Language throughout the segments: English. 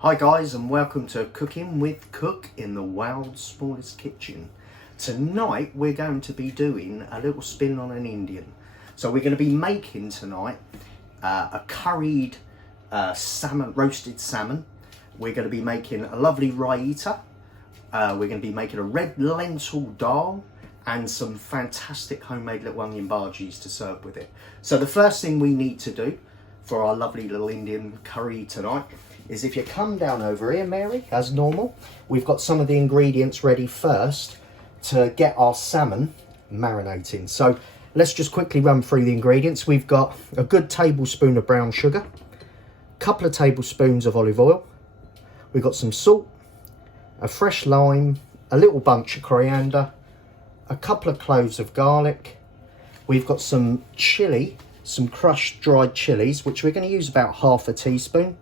Hi guys, and welcome to Cooking with Cooke in the world's smallest kitchen. Tonight we're going to be doing a little spin on an Indian. So we're going to be making tonight a curried salmon, roasted salmon. We're going to be making a lovely raita. We're going to be making a red lentil dal and some fantastic homemade little onion bhajis to serve with it. So the first thing we need to do for our lovely little Indian curry tonight is, if you come down over here, Mary, as normal, we've got some of the ingredients ready first to get our salmon marinating. So let's just quickly run through the ingredients. We've got a good tablespoon of brown sugar, a couple of tablespoons of olive oil, we've got some salt, a fresh lime, a little bunch of coriander, a couple of cloves of garlic. We've got some chilli, some crushed dried chilies, which we're going to use about half a teaspoon.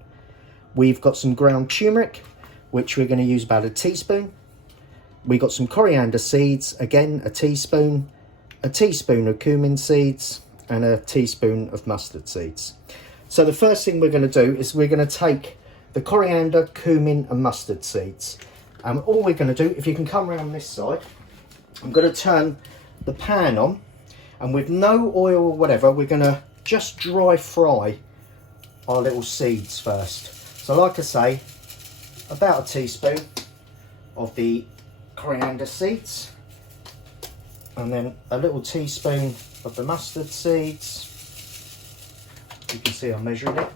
We've got some ground turmeric, which we're going to use about a teaspoon. We've got some coriander seeds, again a teaspoon of cumin seeds, and a teaspoon of mustard seeds. So the first thing we're going to do is we're going to take the coriander, cumin and mustard seeds. And all we're going to do, if you can come around this side, I'm going to turn the pan on, and with no oil or whatever, we're going to just dry fry our little seeds first. So like I say, about a teaspoon of the coriander seeds, and then a little teaspoon of the mustard seeds. You can see I'm measuring it.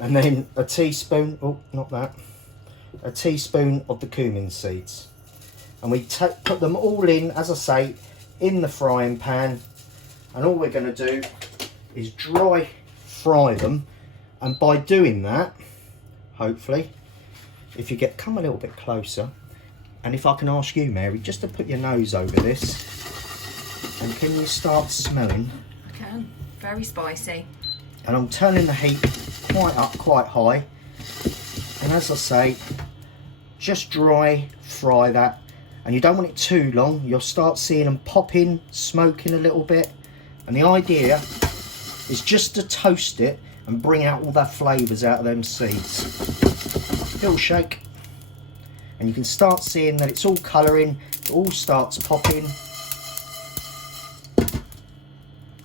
And then a teaspoon, oh, not that, a teaspoon of the cumin seeds. And we put them all in, as I say, in the frying pan. And all we're going to do is dry fry them. And by doing that, hopefully, if you come a little bit closer, and if I can ask you, Mary, just to put your nose over this, and can you start smelling? I can. Very spicy. And I'm turning the heat quite up, quite high. And as I say, just dry fry that. And you don't want it too long. You'll start seeing them popping, smoking a little bit. And the idea is just to toast it and bring out all that flavours out of them seeds. Little shake, and you can start seeing that it's all colouring, it all starts popping.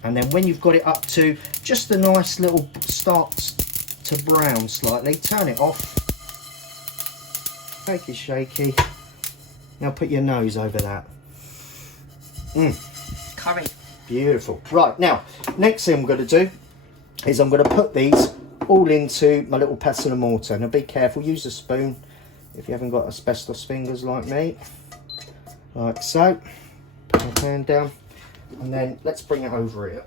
And then when you've got it up to just a nice little starts to brown slightly, turn it off. Shaky, shaky. Now put your nose over that. Curry. Beautiful. Right, now, next thing I'm going to do is I'm going to put these all into my little pestle and mortar. Now be careful, use a spoon if you haven't got asbestos fingers like me. Like so. Put my pan down, and then let's bring it over here.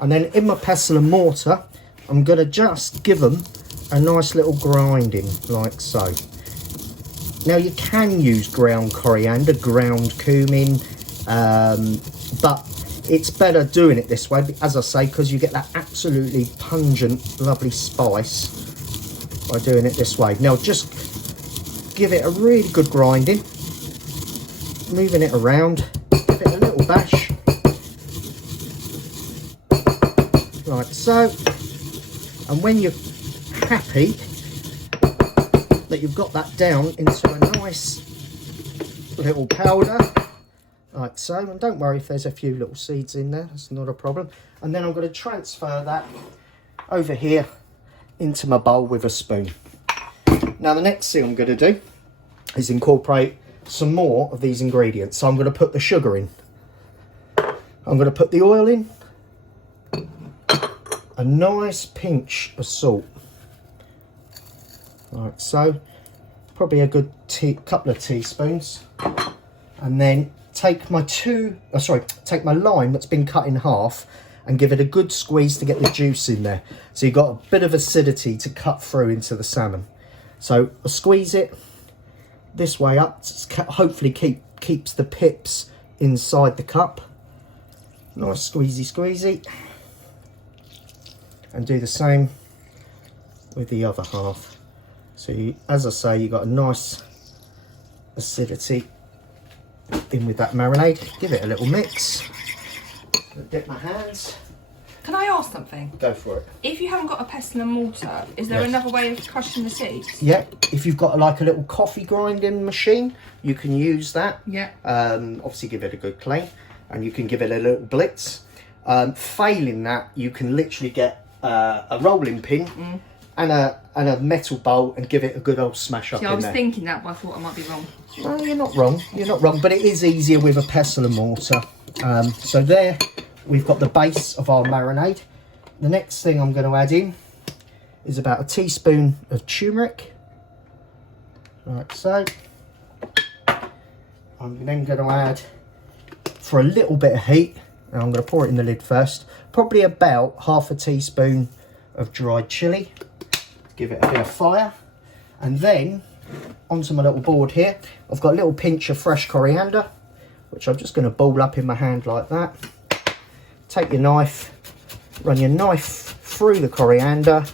And then in my pestle and mortar, I'm going to just give them a nice little grinding, like so. Now you can use ground coriander, ground cumin, but it's better doing it this way, as I say, because you get that absolutely pungent, lovely spice by doing it this way. Now just give it a really good grinding, moving it around, give it a little bash, like so. And when you're happy that you've got that down into a nice little powder, like so, and don't worry if there's a few little seeds in there, that's not a problem. And then I'm going to transfer that over here into my bowl with a spoon. Now the next thing I'm going to do is incorporate some more of these ingredients. So I'm going to put the sugar in, I'm going to put the oil in, a nice pinch of salt, like so, probably a good couple of teaspoons. And then take my lime that's been cut in half and give it a good squeeze to get the juice in there. So you've got a bit of acidity to cut through into the salmon. So I'll squeeze it this way up, hopefully keeps the pips inside the cup. Nice squeezy squeezy. And do the same with the other half. So as I say, you've got a nice acidity in with that marinade. Give it a little mix. Dip my hands. Can I ask something? Go for it. If you haven't got a pestle and mortar, is there Yes. another way of crushing the seeds? Yeah, if you've got like a little coffee grinding machine, you can use that. Yeah. Obviously give it a good clean, and you can give it a little blitz. Failing that, you can literally get a rolling pin and a metal bowl and give it a good old smash up See, in I was there. thinking that, but I thought I might be wrong. No, you're not wrong. You're not wrong, but it is easier with a pestle and mortar. So there, we've got the base of our marinade. The next thing I'm going to add in is about a teaspoon of turmeric, like so. I'm then going to add, for a little bit of heat, and I'm going to pour it in the lid first, probably about half a teaspoon of dried chilli. Give it a bit of fire, and then onto my little board here, I've got a little pinch of fresh coriander, which I'm just going to ball up in my hand like that. Take your knife, run your knife through the coriander,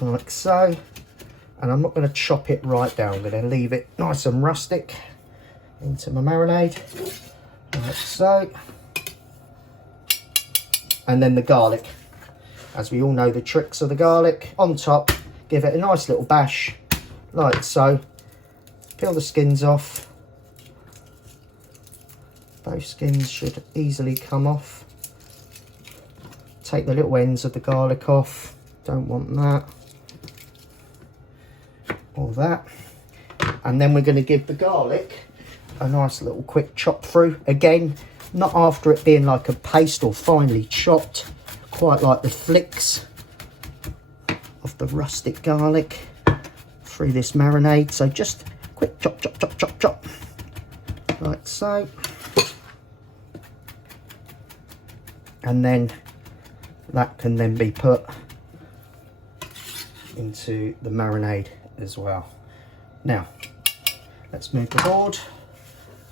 like so, and I'm not going to chop it right down. I'm going to leave it nice and rustic into my marinade, like so. And then the garlic. As we all know the tricks of the garlic, on top, give it a nice little bash, like so. Peel the skins off. Both skins should easily come off. Take the little ends of the garlic off. Don't want that. Or that. And then we're going to give the garlic a nice little quick chop through. Again, not after it being like a paste or finely chopped. Quite like the flicks of the rustic garlic through this marinade. So just quick chop, chop, chop, chop, chop. Like so. And then that can then be put into the marinade as well. Now, let's move the board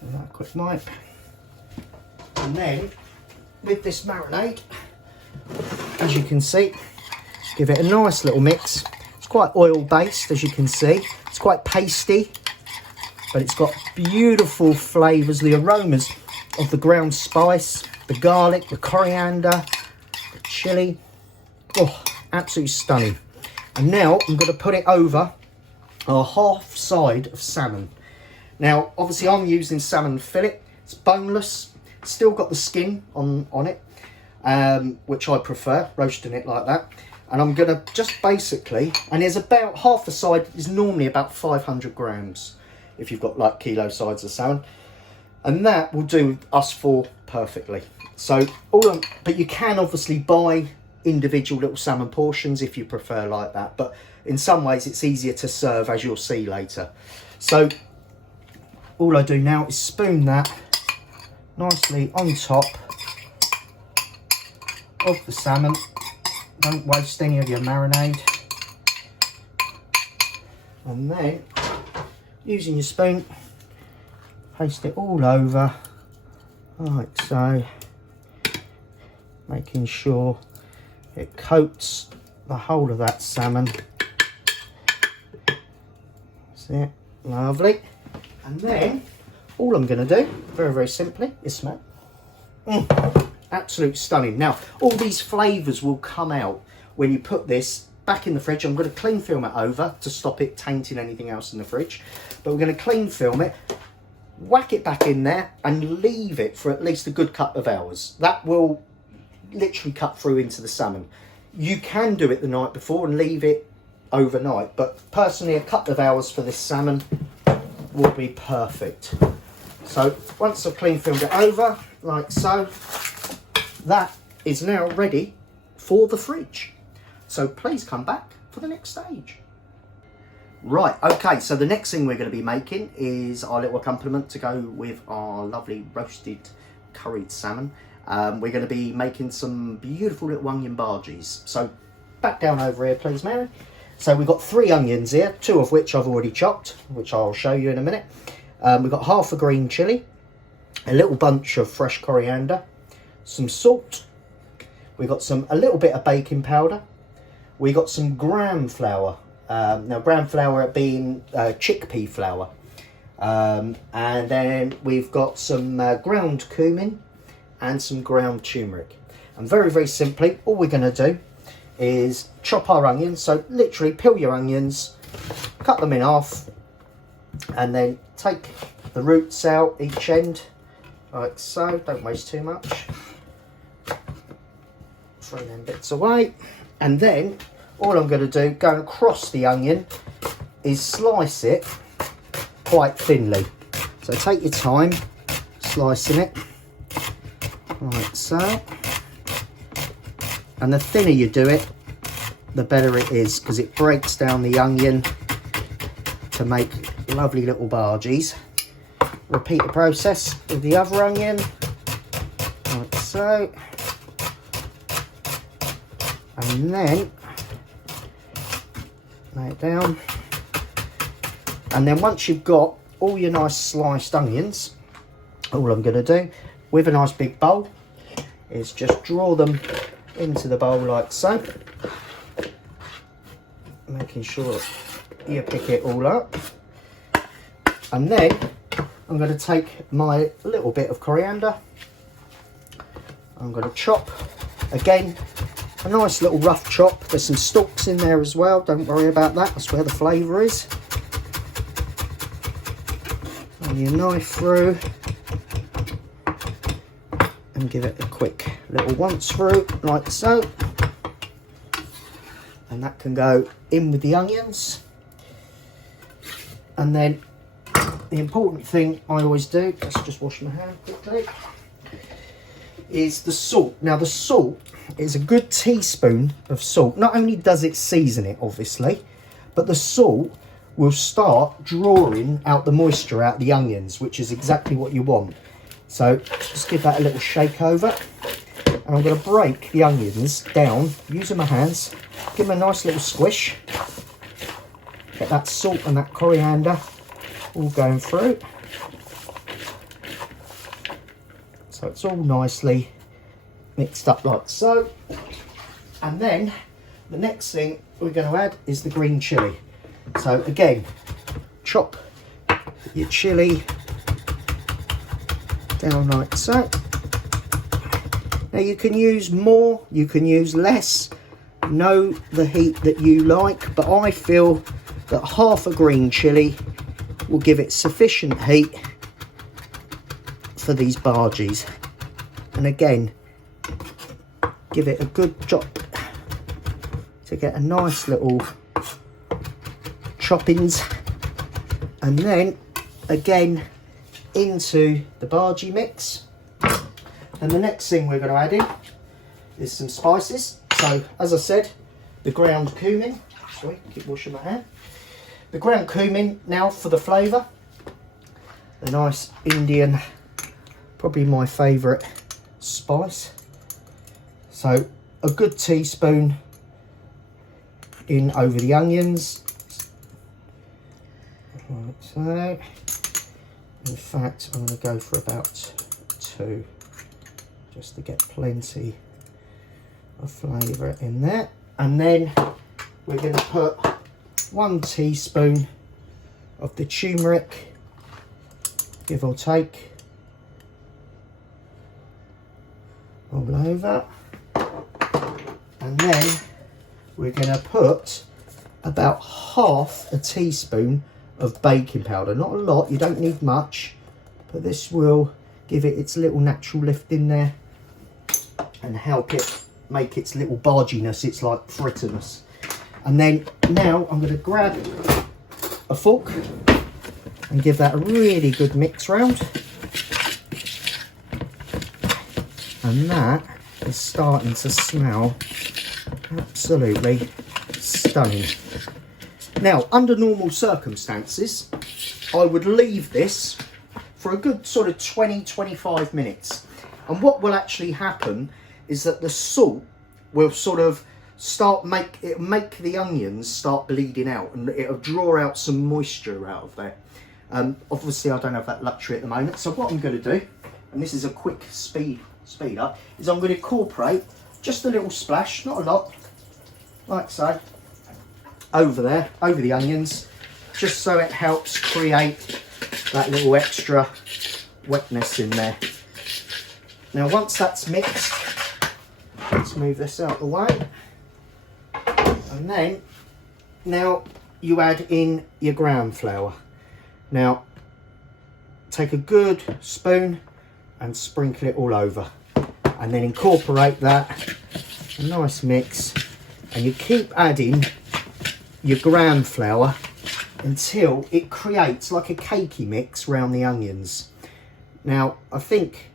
with that quick wipe. And then, with this marinade, as you can see, give it a nice little mix. It's quite oil based, as you can see. It's quite pasty, but it's got beautiful flavours, the aromas of the ground spice, the garlic, the coriander, the chilli. Oh, absolutely stunning. And now I'm going to put it over our half side of salmon. Now, obviously I'm using salmon fillet. It's boneless. It's still got the skin on it, which I prefer, roasting it like that. And I'm going to just basically, and there's about half the side is normally about 500 grams if you've got like kilo sides of salmon. And that will do us four perfectly. So, but you can obviously buy individual little salmon portions if you prefer like that. But in some ways it's easier to serve, as you'll see later. So all I do now is spoon that nicely on top of the salmon. Don't waste any of your marinade. And then, using your spoon, paste it all over, like so, making sure it coats the whole of that salmon. That's it, lovely. And then, all I'm going to do, very, very simply, is smell. Absolute stunning. Now, all these flavours will come out when you put this back in the fridge. I'm going to cling film it over to stop it tainting anything else in the fridge. But we're going to cling film it, whack it back in there and leave it for at least a good couple of hours. That will literally cut through into the salmon. You can do it the night before and leave it overnight. But personally, a couple of hours for this salmon will be perfect. So once I've clean filmed it over, like so, that is now ready for the fridge. So please come back for the next stage. Right, okay, so the next thing we're going to be making is our little accompaniment to go with our lovely roasted curried salmon. We're going to be making some beautiful little onion bhajis. So back down over here, please, Mary. So we've got 3 onions here, 2 of which I've already chopped, which I'll show you in a minute. We've got half a green chilli, a little bunch of fresh coriander, some salt, we've got a little bit of baking powder, we got some gram flour, now gram flour being chickpea flour, and then we've got some ground cumin and some ground turmeric. And very, very simply, all we're going to do is chop our onions. So literally peel your onions, cut them in half, and then take the roots out each end, like so. Don't waste too much. Throw them bits away. And then all I'm going to do, going across the onion, is slice it quite thinly. So take your time slicing it, like so. And the thinner you do it, the better it is, because it breaks down the onion to make lovely little bhaji's. Repeat the process with the other onion, like so. And then lay it down. And then once you've got all your nice sliced onions, all I'm going to do with a nice big bowl is just draw them into the bowl like so, making sure you pick it all up. And then I'm going to take my little bit of coriander. I'm going to chop, again, a nice little rough chop. There's some stalks in there as well, don't worry about that, that's where the flavour is. Run your knife through and give it a quick little once through, like so. And that can go in with the onions. And then the important thing I always do, let's just wash my hand quickly, is the salt. Now the salt is a good teaspoon of salt. Not only does it season it, obviously, but the salt will start drawing out the moisture out of the onions, which is exactly what you want. So just give that a little shake over. And I'm going to break the onions down using my hands, give them a nice little squish. Get that salt and that coriander all going through. So it's all nicely mixed up like so. And then the next thing we're going to add is the green chilli. So again, chop your chilli down like so. Now you can use more, you can use less, know the heat that you like, but I feel that half a green chilli will give it sufficient heat for these bhajis. And again, give it a good chop to get a nice little choppings, and then again into the bhaji mix. And the next thing we're going to add in is some spices. So as I said, the ground cumin, sorry, keep washing my hand. The ground cumin now for the flavour. The nice Indian, probably my favourite spice. So a good teaspoon in over the onions. Like so. In fact, I'm going to go for about 2, just to get plenty of flavour in there. And then we're going to put 1 teaspoon of the turmeric, give or take, all over. And then we're going to put about half a teaspoon of baking powder. Not a lot, you don't need much, but this will give it its little natural lift in there and help it make its little bhajiness, its like fritterness. And then now I'm going to grab a fork and give that a really good mix round. And that is starting to smell absolutely stunning. Now, under normal circumstances, I would leave this for a good sort of 20-25 minutes. And what will actually happen is that the salt will sort of make the onions start bleeding out, and it'll draw out some moisture out of there. Obviously, I don't have that luxury at the moment. So what I'm going to do, and this is a quick speed up, is I'm going to incorporate just a little splash, not a lot, like so, over there, over the onions, just so it helps create that little extra wetness in there. Now once that's mixed, Let's move this out of the way. And then, now you add in your ground flour. Now, take a good spoon and sprinkle it all over. And then incorporate that, a nice mix. And you keep adding your ground flour until it creates like a cakey mix around the onions. Now, I think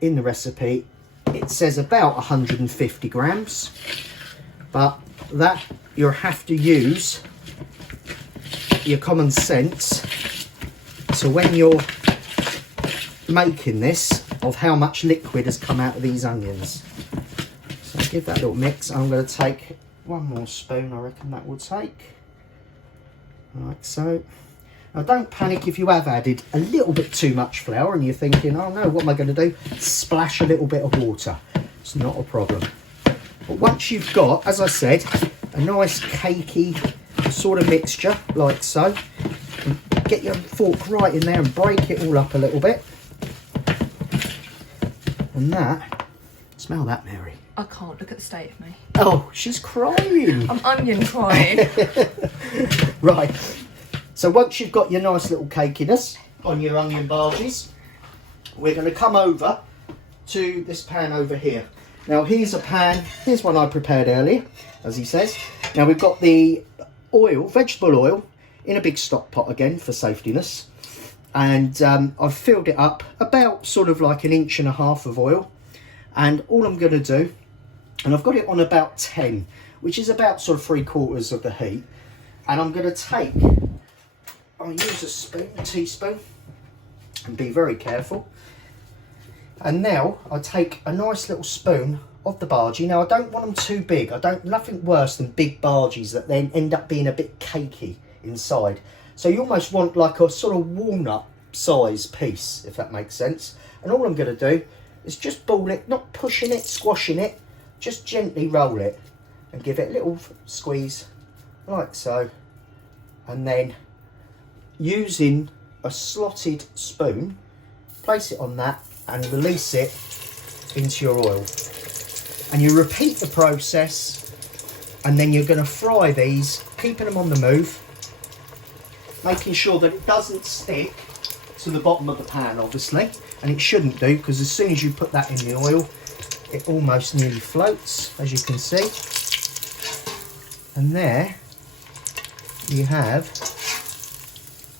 in the recipe it says about 150 grams, but that you'll have to use your common sense so when you're making this of how much liquid has come out of these onions. So give that a little mix. I'm going to take one more spoon, I reckon that will take. Like so. Now don't panic if you have added a little bit too much flour and you're thinking, oh no, what am I going to do? Splash a little bit of water. It's not a problem. But once you've got, as I said, a nice cakey sort of mixture, like so, get your fork right in there and break it all up a little bit. And that, smell that, Mary. I can't, look at the state of me. Oh, she's crying. I'm onion crying. Right. So once you've got your nice little cakiness on your onion bhajis, we're going to come over to this pan over here. Now here's a pan, here's one I prepared earlier, as he says. Now we've got the oil, vegetable oil, in a big stock pot again for safetiness. And I've filled it up about sort of like 1.5 inches of oil. And all I'm going to do, and I've got it on about 10, which is about sort of 3/4 of the heat. And I'm going to take, I'll use a spoon, a teaspoon, and be very careful. And now I take a nice little spoon of the bhaji. Now I don't want them too big. Nothing worse than big bhajis that then end up being a bit cakey inside. So you almost want like a sort of walnut size piece, if that makes sense. And all I'm going to do is just ball it, not pushing it, squashing it, just gently roll it and give it a little squeeze like so. And then using a slotted spoon, place it on that and release it into your oil. And you repeat the process, and then you're going to fry these, keeping them on the move, making sure that it doesn't stick to the bottom of the pan, obviously, and it shouldn't do, because as soon as you put that in the oil, it almost nearly floats, as you can see. And there you have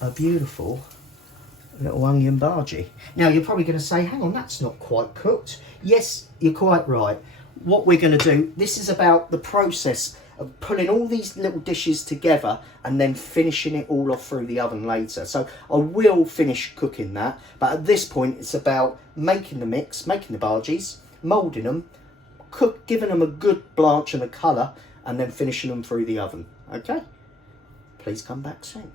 a beautiful little onion bhaji. Now you're probably going to say, hang on, that's not quite cooked. Yes, you're quite right. What we're going to do, this is about the process of pulling all these little dishes together and then finishing it all off through the oven later. So I will finish cooking that, but at this point it's about making the mix, making the bhajis, moulding them, giving them a good blanch and a colour, and then finishing them through the oven. Okay? Please come back soon.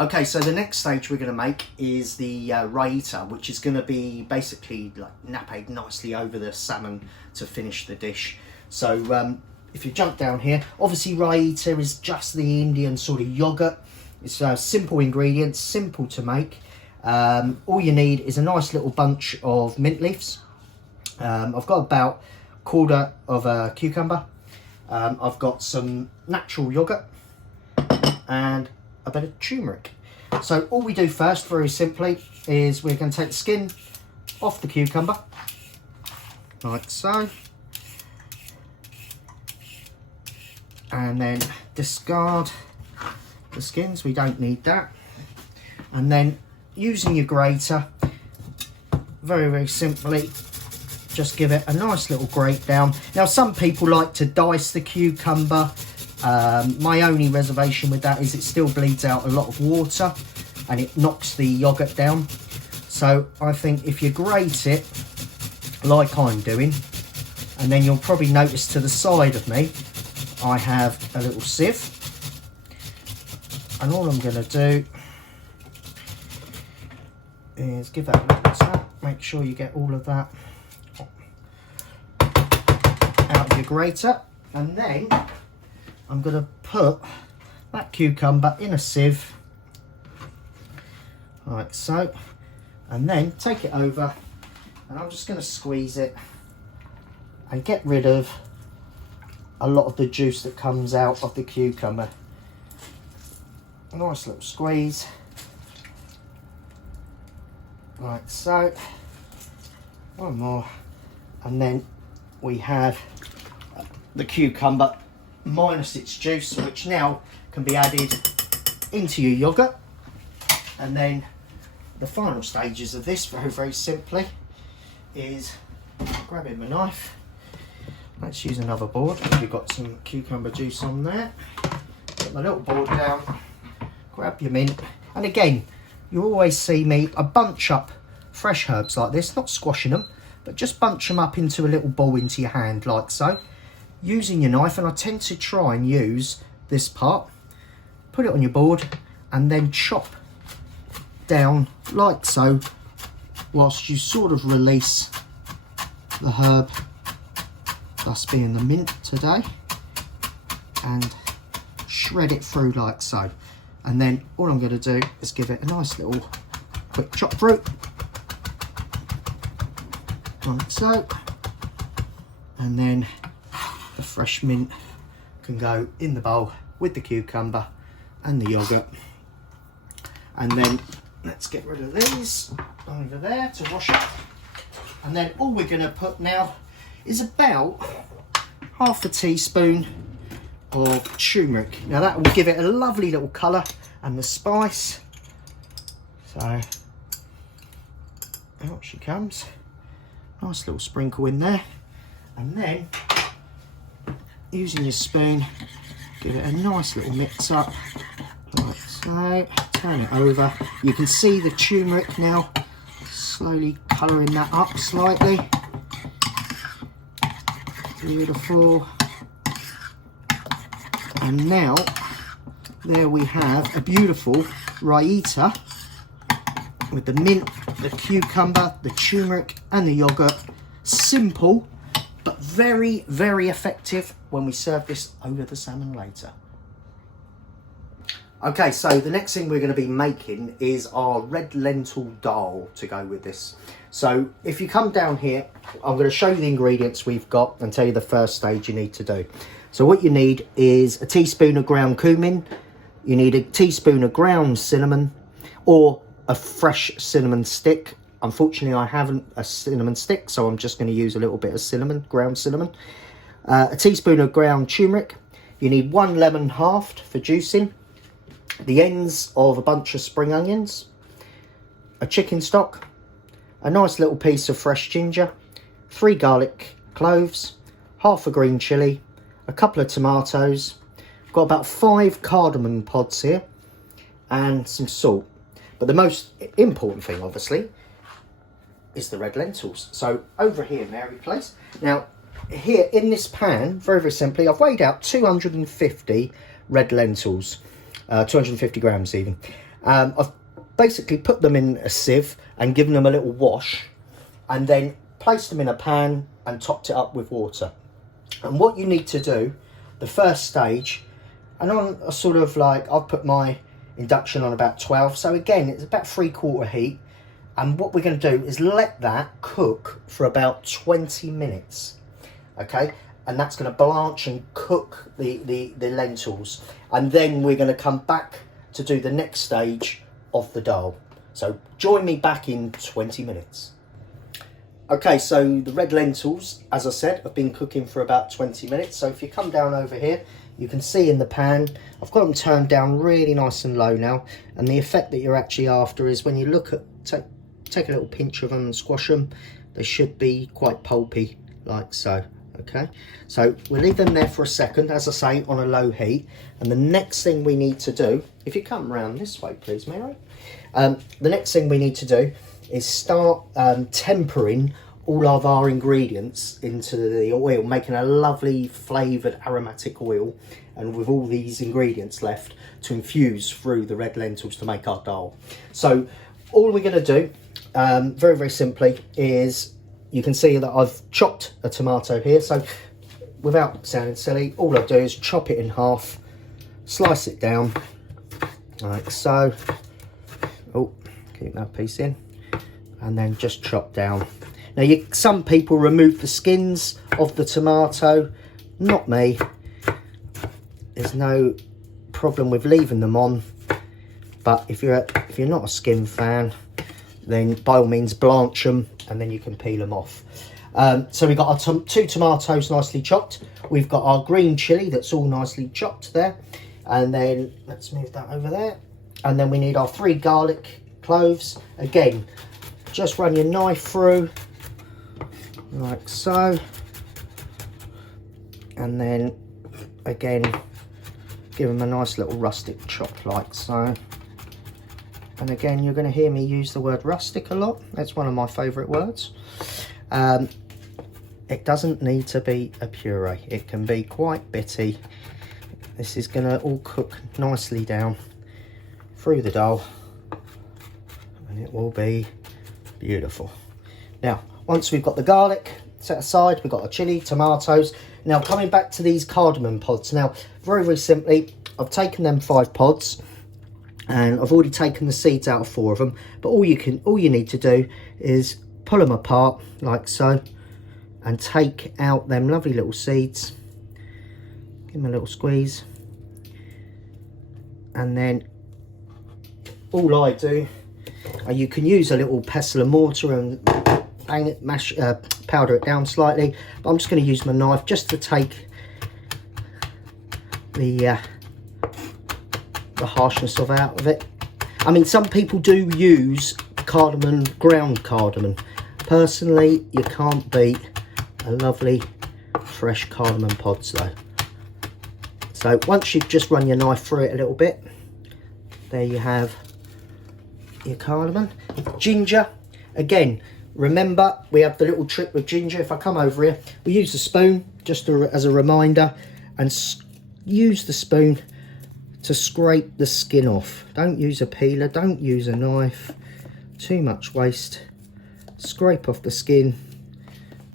Okay, so the next stage we're going to make is the raita, which is going to be basically like napped nicely over the salmon to finish the dish. So if you jump down here, obviously raita is just the Indian sort of yogurt. It's simple ingredients, simple to make. All you need is a nice little bunch of mint leaves. I've got about 1/4 of a cucumber. I've got some natural yogurt and a bit of turmeric. So all we do first, very simply, is we're going to take the skin off the cucumber, like so, and then discard the skins, we don't need that. And then using your grater, very simply, just give it a nice little grate down. Now some people like to dice the cucumber. My only reservation with that is it still bleeds out a lot of water and it knocks the yogurt down. So I think if you grate it like I'm doing, and then you'll probably notice to the side of me I have a little sieve, and all I'm going to do is give that a little tap, make sure you get all of that out of your grater, and then I'm going to put that cucumber in a sieve, like so, and then take it over, and I'm just going to squeeze it and get rid of a lot of the juice that comes out of the cucumber. A nice little squeeze, like so. One more, and then we have the cucumber minus its juice, which now can be added into your yoghurt. And then the final stages of this, very simply, is grabbing my knife. Let's use another board. We've got some cucumber juice on there. Put my little board down, grab your mint, and again, you always see me, I bunch up fresh herbs like this, not squashing them, but just bunch them up into a little ball into your hand like so, using your knife. And I tend to try and use this part, put it on your board, and then chop down like so, whilst you sort of release the herb, thus being the mint today, and shred it through like so. And then all I'm going to do is give it a nice little quick chop through, like so, and then the fresh mint can go in the bowl with the cucumber and the yoghurt. And then let's get rid of these over there to wash it. And then all we're going to put now is about half a teaspoon of turmeric. Now that will give it a lovely little colour and the spice. So out she comes. Nice little sprinkle in there. And then using your spoon, give it a nice little mix up like so. Turn it over. You can see the turmeric now slowly colouring that up slightly. Beautiful. And now there we have a beautiful raita with the mint, the cucumber, the turmeric and the yoghurt. Simple but very, very effective when we serve this over the salmon later. Okay, so the next thing we're going to be making is our red lentil dal to go with this. So if you come down here, I'm going to show you the ingredients we've got and tell you the first stage you need to do. So what you need is a teaspoon of ground cumin, you need a teaspoon of ground cinnamon or a fresh cinnamon stick. Unfortunately, I haven't a cinnamon stick, so I'm just going to use a little bit of cinnamon, ground cinnamon. A teaspoon of ground turmeric. You need 1 lemon halved for juicing. The ends of a bunch of spring onions, a chicken stock, a nice little piece of fresh ginger, 3 garlic cloves, half a green chilli, a couple of tomatoes. Got about 5 cardamom pods here and some salt. But the most important thing, obviously, is the red lentils. So over here, Mary, please. Now, here in this pan, very simply, I've weighed out 250 red lentils. 250 grams even. I've basically put them in a sieve and given them a little wash and then placed them in a pan and topped it up with water. And what you need to do, the first stage, and on a sort of like, I've put my induction on about 12, so again it's about 3/4 heat, and what we're going to do is let that cook for about 20 minutes, okay? And that's going to blanch and cook the lentils. And then we're going to come back to do the next stage of the dal. So join me back in 20 minutes. Okay, so the red lentils, as I said, have been cooking for about 20 minutes. So if you come down over here, you can see in the pan, I've got them turned down really nice and low now. And the effect that you're actually after is when you look at, take a little pinch of them and squash them, they should be quite pulpy, like so. Okay, so we'll leave them there for a second, as I say, on a low heat. And the next thing we need to do, if you come around this way, please, Mary. The next thing we need to do is start tempering all of our ingredients into the oil, making a lovely flavoured aromatic oil, and with all these ingredients left to infuse through the red lentils to make our dal. So all we're going to do, very simply, is you can see that I've chopped a tomato here. So without sounding silly, all I do is chop it in half, slice it down like so. Oh, keep that piece in, and then just chop down. Now, some people remove the skins of the tomato, not me. There's no problem with leaving them on, but if you're not a skin fan, then by all means blanch them and then you can peel them off. So we've got our 2 tomatoes nicely chopped. We've got our green chilli that's all nicely chopped there, and then let's move that over there. And then we need our 3 garlic cloves. Again, just run your knife through like so, and then again give them a nice little rustic chop like so. And again, you're going to hear me use the word rustic a lot. That's one of my favourite words. It doesn't need to be a puree. It can be quite bitty. This is going to all cook nicely down through the dal, and it will be beautiful. Now, once we've got the garlic set aside, we've got our chilli, tomatoes. Now, coming back to these cardamom pods. Now, very, very simply, I've taken them 5 pods, and I've already taken the seeds out of 4 of them. But all you need to do is pull them apart like so, and take out them lovely little seeds. Give them a little squeeze, and then all I do, you can use a little pestle and mortar and bang it, powder it down slightly, but I'm just going to use my knife just to take the harshness out of it. I mean, some people do use cardamom, ground cardamom. Personally, you can't beat a lovely fresh cardamom pods though. So once you've just run your knife through it a little bit, there you have your cardamom. Ginger, again, remember we have the little trick with ginger. If I come over here, we use the spoon just as a reminder, and use the spoon to scrape the skin off. Don't use a peeler, don't use a knife, too much waste. Scrape off the skin,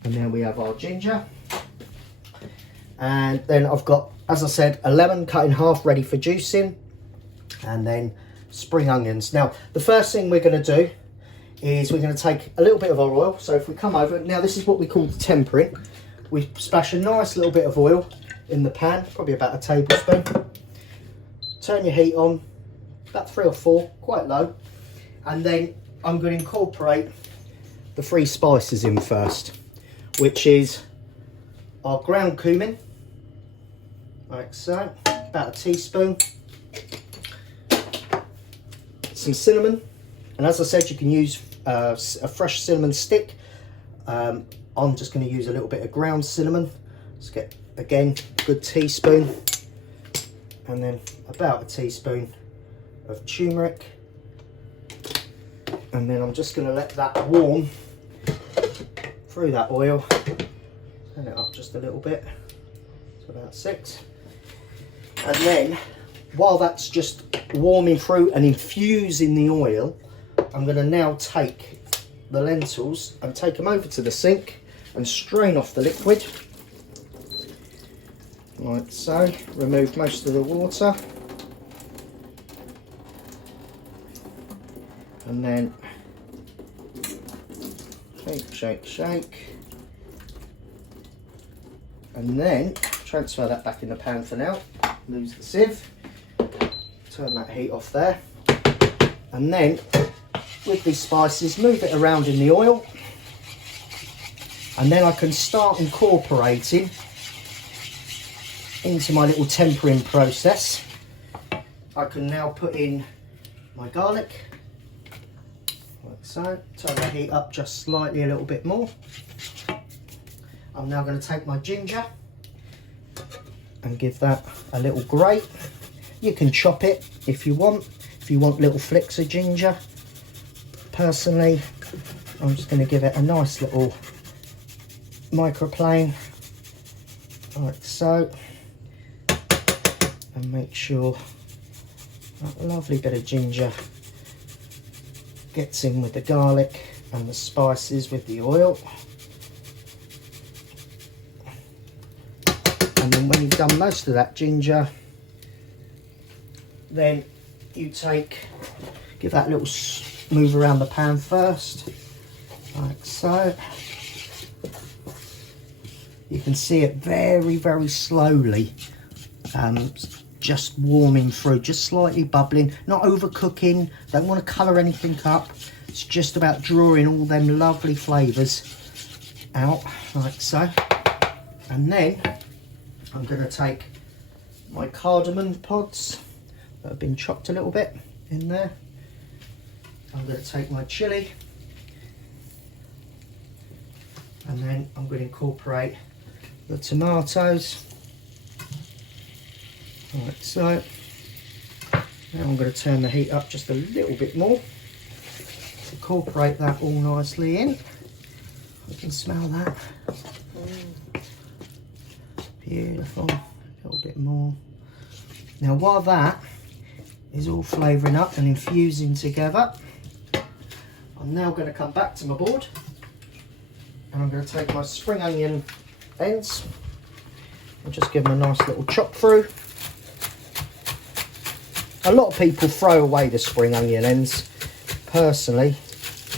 and then we have our ginger. And then I've got, as I said, a lemon cut in half ready for juicing, and then spring onions. Now, the first thing we're going to do is we're going to take a little bit of our oil. So if we come over, now this is what we call the tempering. We splash a nice little bit of oil in the pan, probably about a tablespoon. Turn your heat on, about 3 or 4, quite low. And then I'm going to incorporate the 3 spices in first, which is our ground cumin, like so, about a teaspoon. Some cinnamon, and as I said, you can use a fresh cinnamon stick. I'm just going to use a little bit of ground cinnamon. Let's get, again, a good teaspoon, and then about a teaspoon of turmeric. And then I'm just going to let that warm through that oil. Turn it up just a little bit, to about 6. And then, while that's just warming through and infusing the oil, I'm going to now take the lentils and take them over to the sink and strain off the liquid. Like so. Remove most of the water. And then shake, shake, shake. And then transfer that back in the pan for now. Lose the sieve. Turn that heat off there. And then with these spices, move it around in the oil. And then I can start incorporating into my little tempering process. I can now put in my garlic, like so. Turn the heat up just slightly, a little bit more. I'm now going to take my ginger and give that a little grate. You can chop it if you want little flicks of ginger. Personally, I'm just going to give it a nice little microplane, like so, and make sure that lovely bit of ginger gets in with the garlic and the spices with the oil. And then when you've done most of that ginger, then you give that a little move around the pan first, like so. can see it very, very slowly just warming through, just slightly bubbling, not overcooking. Don't want to colour anything up. It's just about drawing all them lovely flavours out like so. And then I'm going to take my cardamom pods that have been chopped a little bit in there. I'm going to take my chilli, and then I'm going to incorporate the tomatoes like so. Now I'm going to turn the heat up just a little bit more, incorporate that all nicely in. You can smell that. Beautiful. A little bit more. Now while that is all flavouring up and infusing together, I'm now going to come back to my board and I'm going to take my spring onion ends and just give them a nice little chop through. A lot of people throw away the spring onion ends. Personally,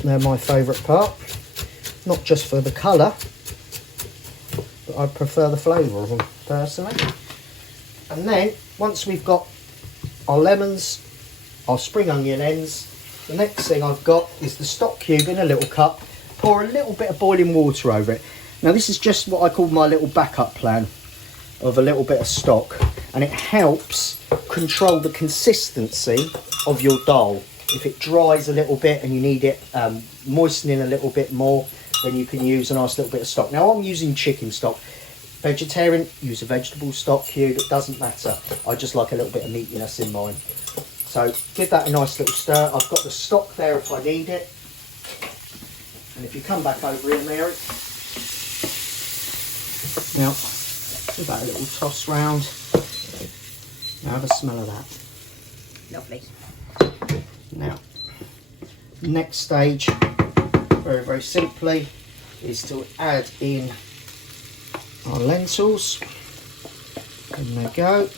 they're my favourite part. Not just for the colour, but I prefer the flavour of them personally. And then, once we've got our lemons, our spring onion ends, the next thing I've got is the stock cube in a little cup. Pour a little bit of boiling water over it. Now this is just what I call my little backup plan of a little bit of stock, and it helps control the consistency of your dal. If it dries a little bit and you need it moistening a little bit more, then you can use a nice little bit of stock. Now I'm using chicken stock. Vegetarian, use a vegetable stock cube, it doesn't matter. I just like a little bit of meatiness in mine. So give that a nice little stir. I've got the stock there if I need it. And if you come back over here, Mary. Now, give that a little toss round. Now have a smell of that. Lovely. Now, next stage, very, very simply, is to add in our lentils. In they go.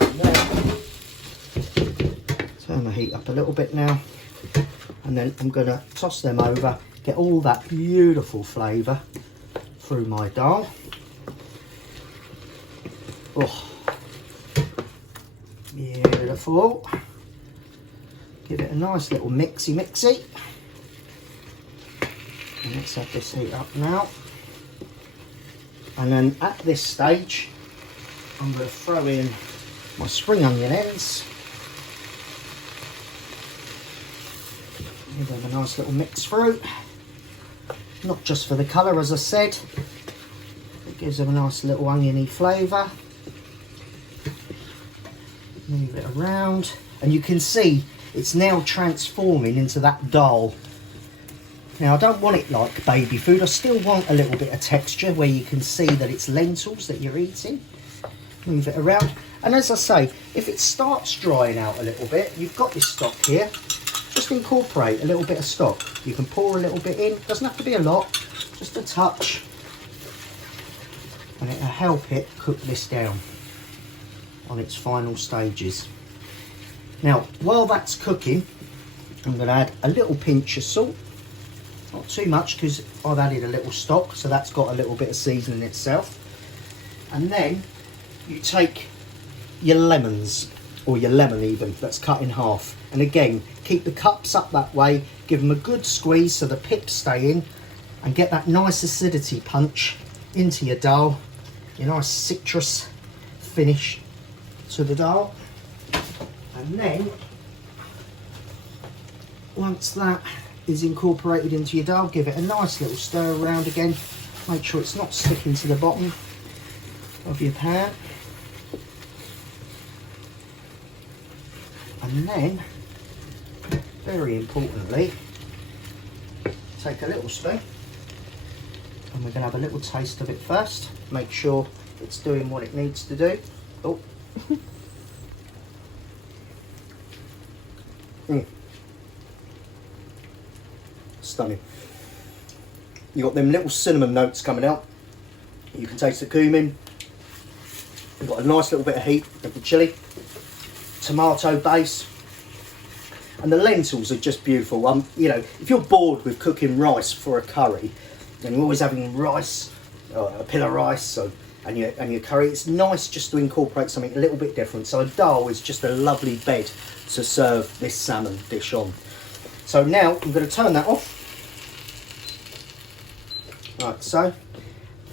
And then, turn the heat up a little bit now. And then I'm going to toss them over, get all that beautiful flavour through my dal. Oh, beautiful. Give it a nice little mixy. And let's have this heat up now. And then at this stage, I'm going to throw in my spring onion ends. Give them a nice little mix through. Not just for the colour, as I said. It gives them a nice little oniony flavour. Move it around. And you can see it's now transforming into that dal. Now I don't want it like baby food. I still want a little bit of texture where you can see that it's lentils that you're eating. Move it around. And as I say, if it starts drying out a little bit, you've got this stock here. Just incorporate a little bit of stock. You can pour a little bit in. Doesn't have to be a lot, just a touch. And it'll help it cook this down on its final stages. Now, while that's cooking, I'm going to add a little pinch of salt. Not too much because I've added a little stock, so that's got a little bit of seasoning itself. And then you take your lemons, or your lemon even, that's cut in half. And again, keep the cups up that way, give them a good squeeze so the pips stay in, and get that nice acidity punch into your dal, your nice citrus finish to the dal. And then, once that is incorporated into your dal, give it a nice little stir around again. Make sure it's not sticking to the bottom of your pan. And then, very importantly, take a little spoon and we're going to have a little taste of it first. Make sure it's doing what it needs to do. Oh. Stunning. You got them little cinnamon notes coming out. You can taste the cumin. You've got a nice little bit of heat of the chilli. Tomato base. And the lentils are just beautiful. You know, if you're bored with cooking rice for a curry, and you're always having rice, a pillar rice, so, and your curry, it's nice just to incorporate something a little bit different. So a dal is just a lovely bed to serve this salmon dish on. So now I'm going to turn that off, like so,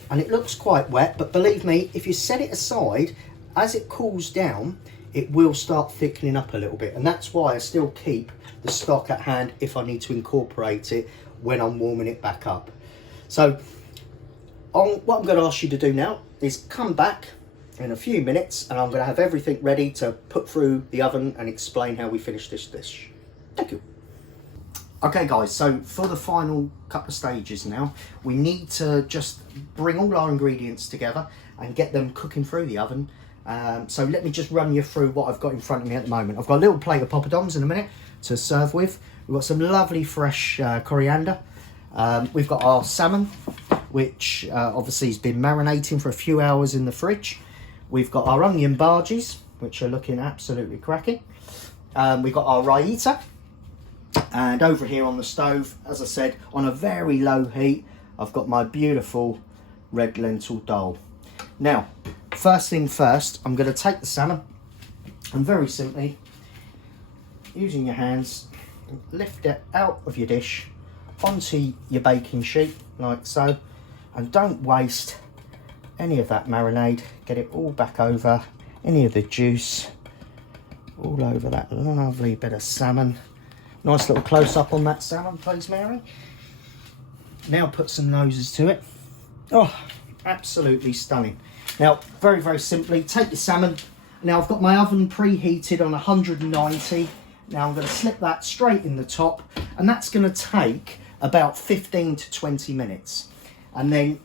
and it looks quite wet, but believe me, if you set it aside, as it cools down, it will start thickening up a little bit, and that's why I still keep the stock at hand if I need to incorporate it when I'm warming it back up. So what I'm going to ask you to do now is come back in a few minutes, and I'm going to have everything ready to put through the oven and explain how we finish this dish. Thank you. Okay guys, so for the final couple of stages now, we need to just bring all our ingredients together and get them cooking through the oven. So let me just run you through what I've got in front of me at the moment. I've got a little plate of poppadoms in a minute to serve with. We've got some lovely fresh coriander. We've got our salmon, which obviously has been marinating for a few hours in the fridge. We've got our onion bhajis, which are looking absolutely cracking. We've got our raita. And over here on the stove, as I said, on a very low heat, I've got my beautiful red lentil dal. Now, first thing first, I'm going to take the salmon and very simply, using your hands, lift it out of your dish onto your baking sheet, like so. And don't waste any of that marinade. Get it all back over, any of the juice, all over that lovely bit of salmon. Nice little close-up on that salmon, please, Mary. Now put some noses to it. Oh, absolutely stunning. Now, very, very simply, take your salmon. Now, I've got my oven preheated on 190. Now, I'm going to slip that straight in the top, and that's going to take about 15 to 20 minutes. And then,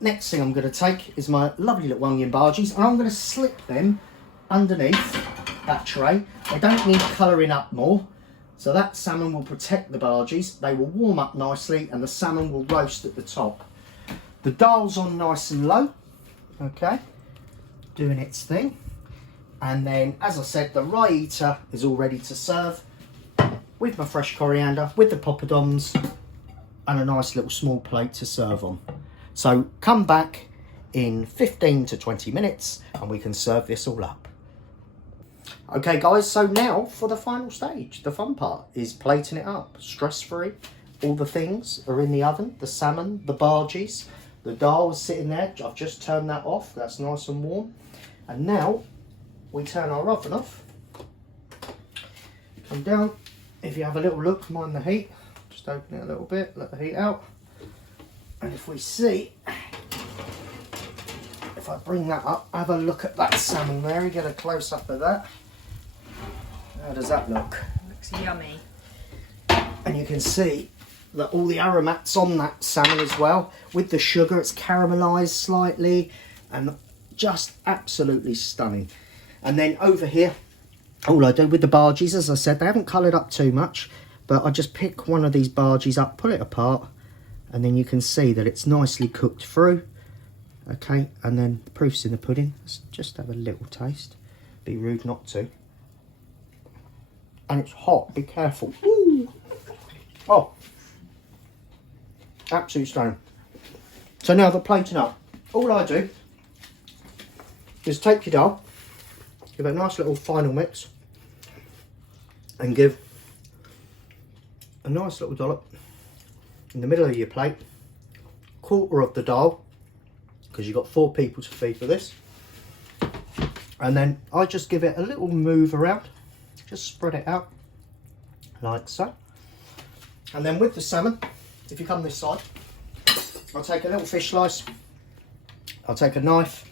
next thing I'm going to take is my lovely little onion bhajis, and I'm going to slip them underneath that tray. They don't need colouring up more. So that salmon will protect the bhajis, they will warm up nicely, and the salmon will roast at the top. The dal's on nice and low, okay, doing its thing. And then, as I said, the raita is all ready to serve with my fresh coriander, with the poppadoms, and a nice little small plate to serve on. So come back in 15 to 20 minutes and we can serve this all up. Okay guys, so now for the final stage, the fun part is plating it up, stress-free. All the things are in the oven, the salmon, the bhajis, the dal is sitting there. I've just turned that off, that's nice and warm. And now we turn our oven off. Come down, if you have a little look, mind the heat, just open it a little bit, let the heat out. And if we see, if I bring that up, have a look at that salmon, Mary, get a close-up of that. How does that look? Looks yummy. And you can see that all the aromats on that salmon as well. With the sugar, it's caramelised slightly and just absolutely stunning. And then over here, all I do with the bhajis, as I said, they haven't coloured up too much, but I just pick one of these bhajis up, pull it apart, and then you can see that it's nicely cooked through. Okay, and then the proof's in the pudding. Let's just have a little taste. Be rude not to. And it's hot, be careful. Ooh. Oh, absolutely stunning. So now the plating up. All I do is take your dal, give it a nice little final mix, and give a nice little dollop in the middle of your plate, quarter of the dal, because you've got 4 people to feed for this. And then I just give it a little move around, just spread it out like so. And then with the salmon, if you come this side, I'll take a little fish slice, I'll take a knife,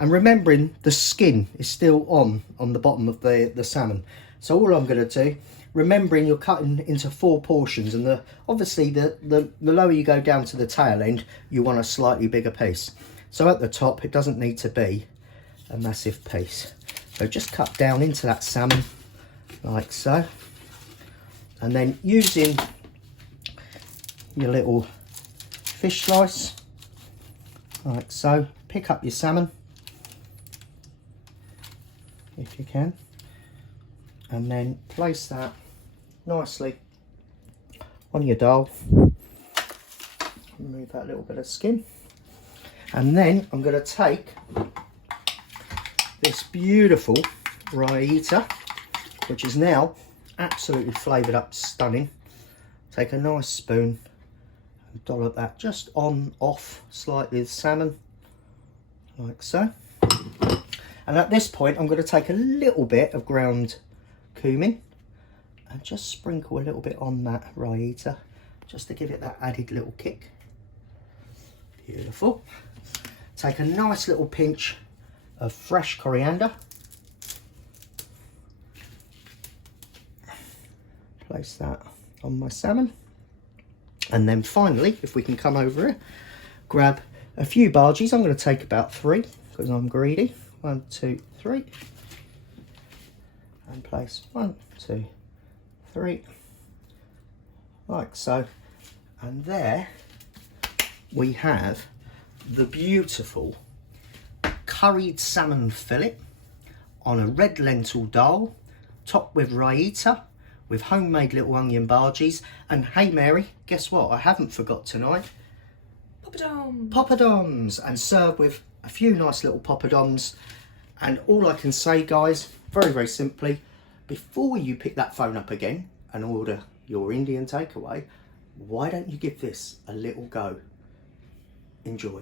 and remembering the skin is still on the bottom of the salmon. So all I'm going to do, remembering you're cutting into 4 portions, and obviously the lower you go down to the tail end, you want a slightly bigger piece. So at the top, it doesn't need to be a massive piece. So just cut down into that salmon like so, and then using your little fish slice like so, pick up your salmon if you can, and then place that nicely on your dal, Remove that little bit of skin. And then I'm going to take this beautiful raita, which is now absolutely flavoured up, stunning. Take a nice spoon and dollop that just on, off slightly with salmon, like so. And at this point, I'm going to take a little bit of ground cumin and just sprinkle a little bit on that raita, just to give it that added little kick. Beautiful. Take a nice little pinch of fresh coriander. Place that on my salmon. And then finally, if we can come over here, grab a few bhajis. I'm going to take about 3 because I'm greedy. 1, 2, 3. And place 1, 2, 3. Like so. And there we have the beautiful curried salmon fillet on a red lentil dal, topped with raita, with homemade little onion bhajis. And hey Mary, guess what? I haven't forgot tonight. Poppadom. Poppadoms, and served with a few nice little poppadoms. And all I can say, guys, very, very simply, before you pick that phone up again and order your Indian takeaway, why don't you give this a little go? Enjoy.